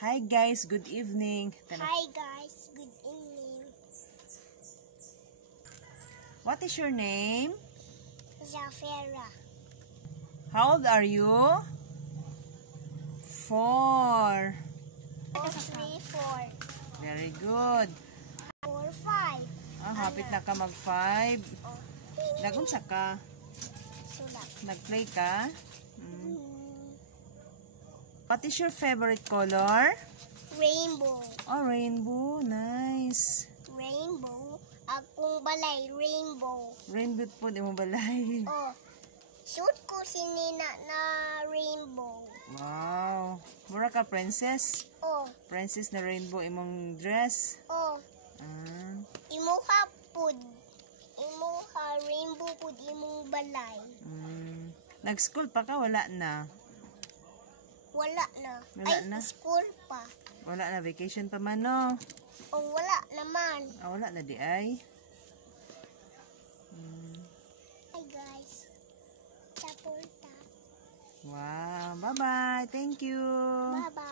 Hi guys, good evening. Hi guys, good evening. What is your name? Zafera. How old are you? 4. 3, 4. Very good. 4, 5. Hapit na ka mag 5. Nagunsa ka? Sulat. Nag-play ka? What is your favorite color? Rainbow. Oh, rainbow. Nice. Rainbow. Akong balay, rainbow. Rainbow po, di mo balay. Oh, shoot ko si Nina na rainbow. Wow. Mura ka, princess? Oh, Princess na rainbow imong dress. oh. Imo ka pud. Imo ka rainbow pud imong balay. Nag-school pa ka? Wala na. Wala na. Wala Ay, na? school pa. Wala na. Vacation pa man, no? Oh, wala naman. Wala na di ay. Hi guys. Tapulta. Wow. Bye-bye. Thank you. Bye-bye.